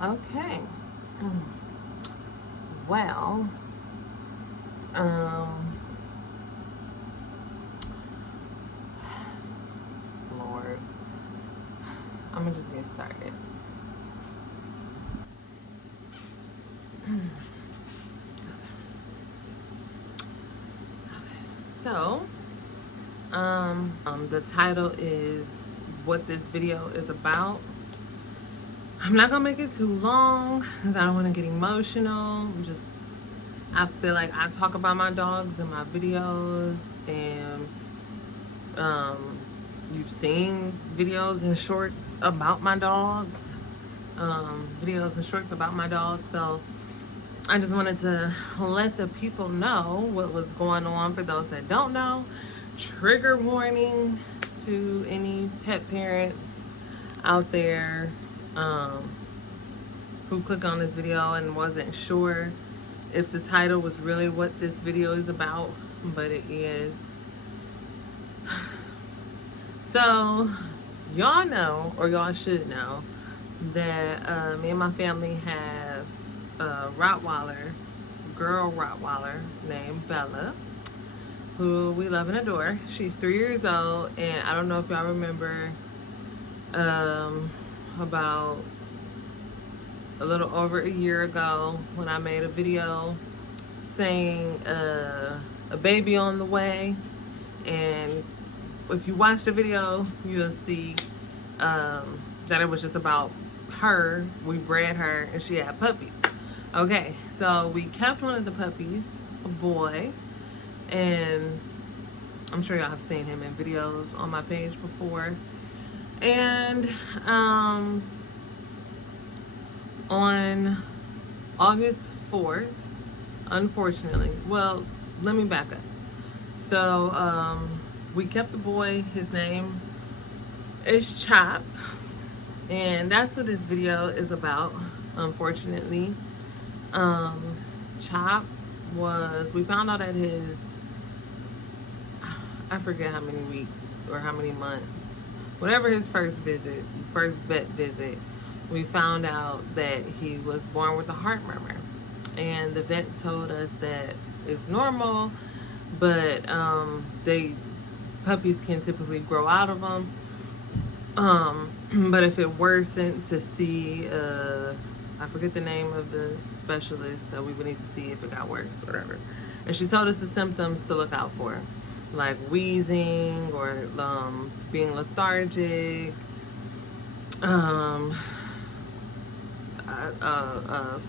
Okay. Well, um, Lord, I'm gonna just get started. So, the title is what this video is about. I'm not gonna make it too long because I don't want to get emotional. I feel like I talk about my dogs in my videos, and um, you've seen videos and shorts about my dogs, videos and shorts about my dogs. So I just wanted to let the people know what was going on. For those that don't know, trigger warning to any pet parents out there um, who click on this video and wasn't sure if the title was really what this video is about, but it is. So, y'all know, or y'all should know, that me and my family have a Rottweiler, girl Rottweiler named Bella, who we love and adore. She's 3 years old, and I don't know if y'all remember about a little over a year ago when I made a video saying a baby on the way. And if you watch the video, you'll see that it was just about her. We bred her and she had puppies. Okay, so we kept one of the puppies, a boy, and I'm sure y'all have seen him in videos on my page before. And on August 4th, unfortunately, well, let me back up. So we kept the boy. His name is Chop, and that's what this video is about. Unfortunately, um, Chop we found out at his, I forget how many weeks or how many months, whatever his first vet visit, we found out that he was born with a heart murmur. And the vet told us that it's normal, but puppies can typically grow out of them. But if it worsened, to see, I forget the name of the specialist that we would need to see if it got worse, whatever. And she told us the symptoms to look out for, like wheezing or being lethargic, um,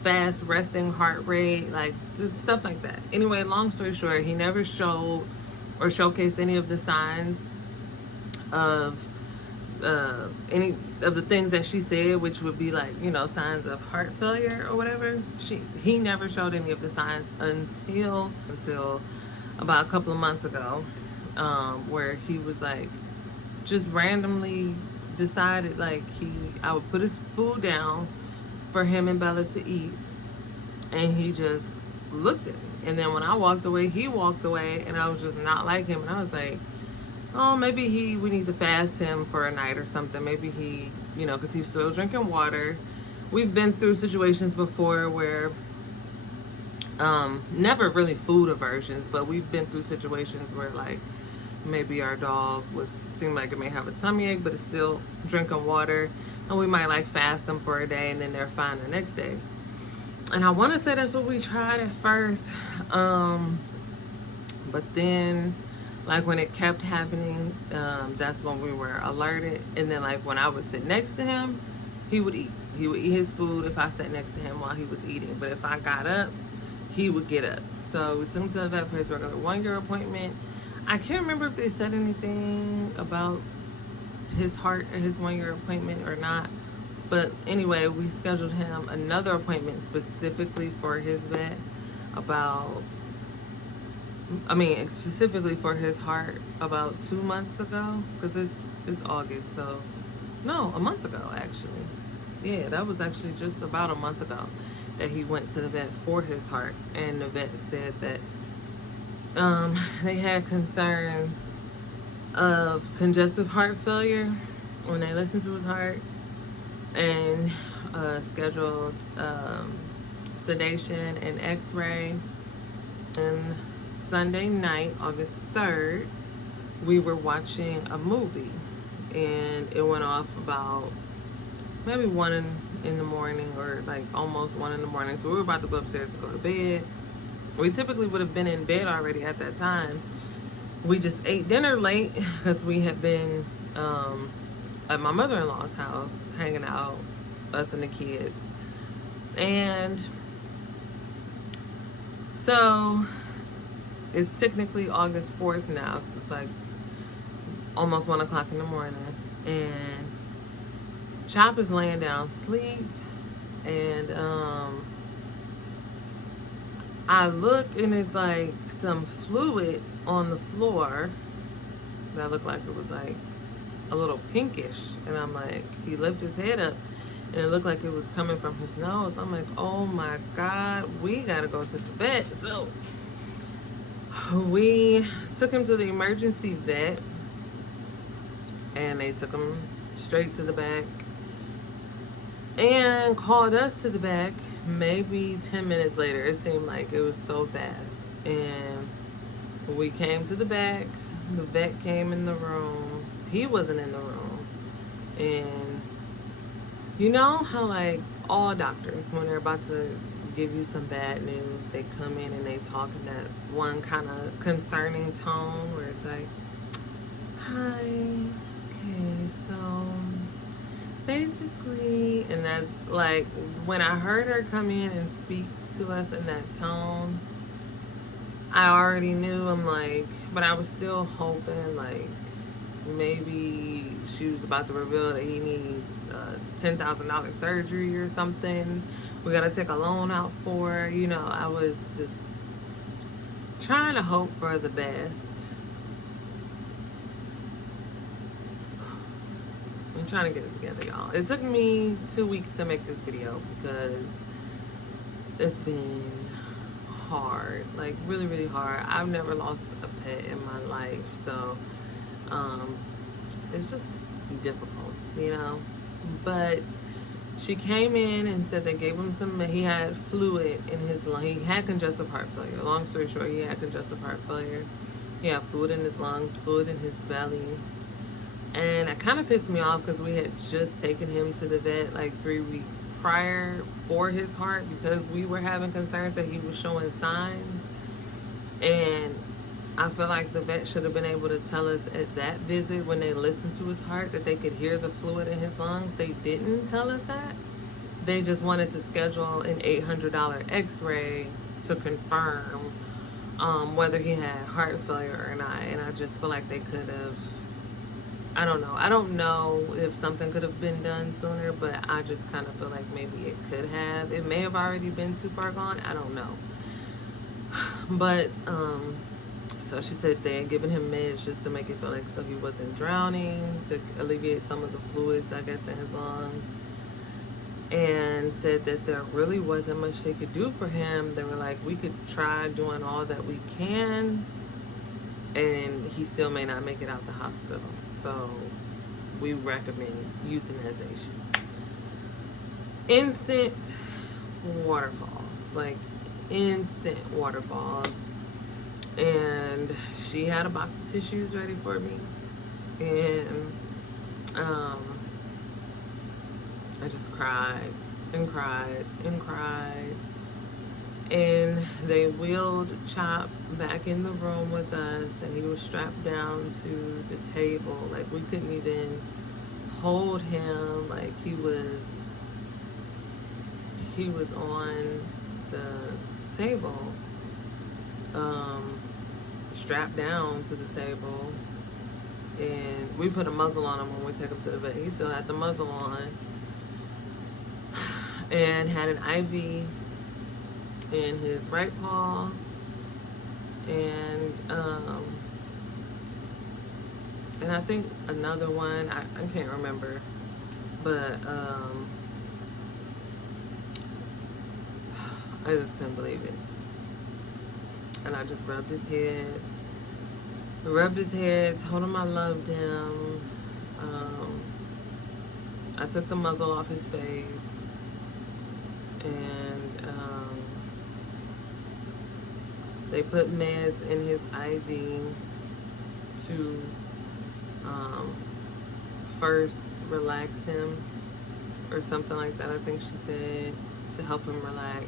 fast resting heart rate, like stuff like that. Anyway, long story short, he never showed or showcased any of the signs of any of the things that she said, which would be like, signs of heart failure or whatever. He never showed any of the signs until about a couple of months ago, where he was like just randomly decided, like, I would put his food down for him and Bella to eat, and he just looked at me. And then when I walked away, he walked away, and I was just not like him. And I was like, oh, maybe we need to fast him for a night or something. Maybe he, because he's still drinking water. We've been through situations before where, never really food aversions, but we've been through situations where, like, maybe our dog seemed like it may have a tummy ache, but it's still drinking water, and we might like fast them for a day, and then they're fine the next day. And I want to say that's what we tried at first, but then, like, when it kept happening, that's when we were alerted. And then, like, when I would sit next to him, he would eat. He would eat his food if I sat next to him while he was eating. But if I got up, he would get up. So we took him to the vet for his regular 1-year appointment. I can't remember if they said anything about his heart at his 1-year appointment or not. But anyway, we scheduled him another appointment specifically for his vet specifically for his heart about 2 months ago, because it's August, so no, a month ago actually. Yeah, that was actually just about a month ago that he went to the vet for his heart, and the vet said that they had concerns of congestive heart failure when they listened to his heart. and scheduled sedation and x-ray. And Sunday night, August 3rd, we were watching a movie, and it went off about maybe one in the morning, or like almost 1 in the morning. So we were about to go upstairs to go to bed. We typically would have been in bed already at that time. We just ate dinner late because we had been at my mother-in-law's house hanging out, us and the kids. And so it's technically August 4th now because it's like almost 1 o'clock in the morning. And Chop is laying down asleep. And I look, and it's like some fluid on the floor that looked like it was like a little pinkish. And I'm like, he lifted his head up, and it looked like it was coming from his nose. I'm like, oh my God, we gotta go to the vet. So we took him to the emergency vet, and they took him straight to the back and called us to the back maybe 10 minutes later. It seemed like it was so fast. And we came to the back. The vet came in the room. He wasn't in the room. And you know how, like, all doctors, when they're about to give you some bad news, they come in and they talk in that one kind of concerning tone where it's like, hi, okay, so basically, and that's like when I heard her come in and speak to us in that tone, I already knew. I'm like, but I was still hoping, like, maybe she was about to reveal that he needs $10,000 surgery or something. We gotta take a loan out for. I was just trying to hope for the best. I'm trying to get it together, y'all. It took me 2 weeks to make this video because it's been hard, like really, really hard. I've never lost a pet in my life, so um, it's just difficult. But she came in and said they gave him he had fluid in his lung. He had congestive heart failure. Long story short, he had congestive heart failure. He had fluid in his lungs, fluid in his belly. And it kind of pissed me off because we had just taken him to the vet like 3 weeks prior for his heart because we were having concerns that he was showing signs. And I feel like the vet should have been able to tell us at that visit when they listened to his heart that they could hear the fluid in his lungs. They didn't tell us that. They just wanted to schedule an $800 x-ray to confirm whether he had heart failure or not. And I just feel like they could have, I don't know. I don't know if something could have been done sooner, but I just kind of feel like maybe it could have. It may have already been too far gone. I don't know. But so she said they had given him meds just to make it feel like so he wasn't drowning, to alleviate some of the fluids, I guess, in his lungs. And said that there really wasn't much they could do for him. They were like, we could try doing all that we can, and he still may not make it out the hospital. So we recommend euthanization. Instant waterfalls, like instant waterfalls. And she had a box of tissues ready for me, and I just cried and cried and cried. And they wheeled Chop back in the room with us, and he was strapped down to the table. Like, we couldn't even hold him. Like, he was on the table, strapped down to the table. And we put a muzzle on him when we take him to the vet. He still had the muzzle on and had an IV in his right paw. And I think another one, I can't remember, but I just couldn't believe it. And I just rubbed his head, told him I loved him. I took the muzzle off his face, and they put meds in his IV to first relax him, or something like that, I think she said, to help him relax.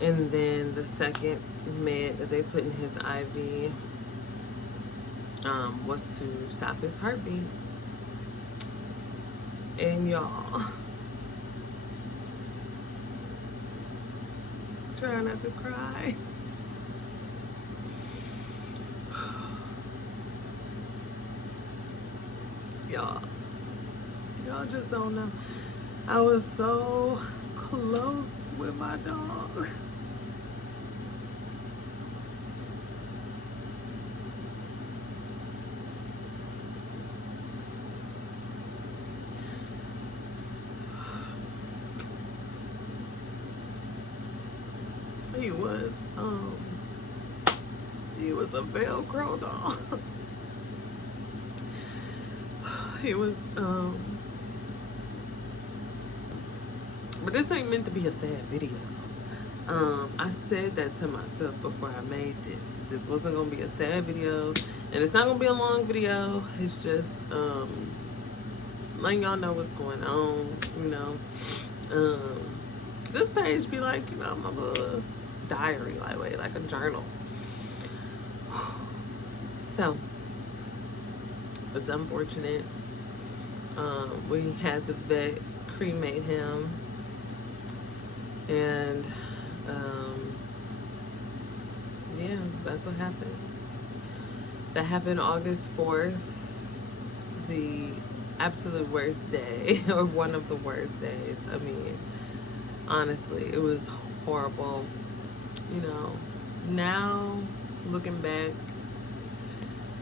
And then the second med that they put in his IV was to stop his heartbeat. And y'all, try not to cry. Y'all just don't know. I was so close with my dog. He was a Velcro dog. He was but this ain't meant to be a sad video. I said that to myself before I made this. This wasn't gonna be a sad video, and it's not gonna be a long video. It's just letting y'all know what's going on, you know. This page be like, you know, my little diary, like a journal. So it's unfortunate. We had the vet cremate him, and yeah, that's what happened. That happened August 4th, the absolute worst day, or one of the worst days. I mean, honestly, it was horrible. You know, now looking back,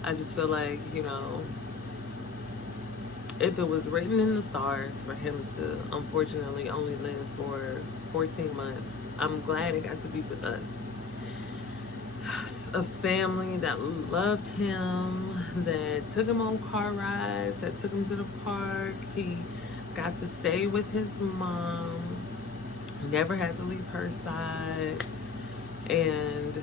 I just feel like, you know, if it was written in the stars for him to unfortunately only live for 14 months, I'm glad it got to be with us. A family that loved him, that took him on car rides, that took him to the park. He got to stay with his mom, never had to leave her side. And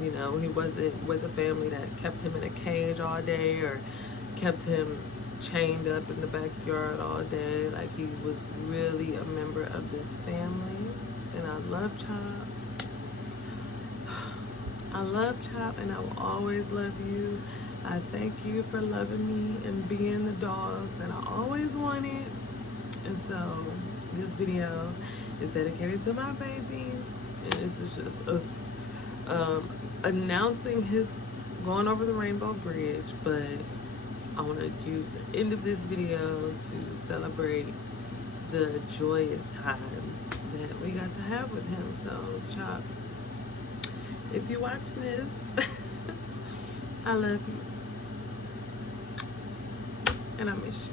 you know, he wasn't with a family that kept him in a cage all day or kept him chained up in the backyard all day. Like, he was really a member of this family. And I love Chop. I love Chop, and I will always love you. I thank you for loving me and being the dog that I always wanted. And so this video is dedicated to my baby, and this is just us announcing his going over the Rainbow Bridge. But I want to use the end of this video to celebrate the joyous times that we got to have with him. So Chop, if you're watching this, I love you, and I miss you.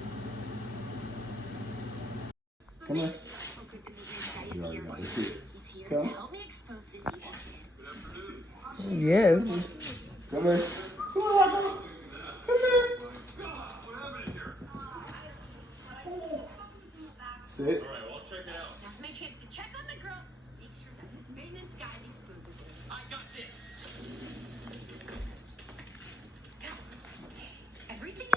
Come on. You already got to see it. Come. Yes. Come here. Come on. Come here. Sit. All right, well, check it out. That's my chance to check on the girl. Make sure that this maintenance guy exposes it. I got this. Everything is...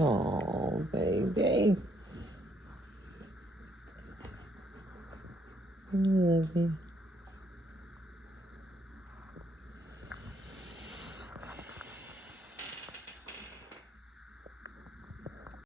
Oh, baby. I love you.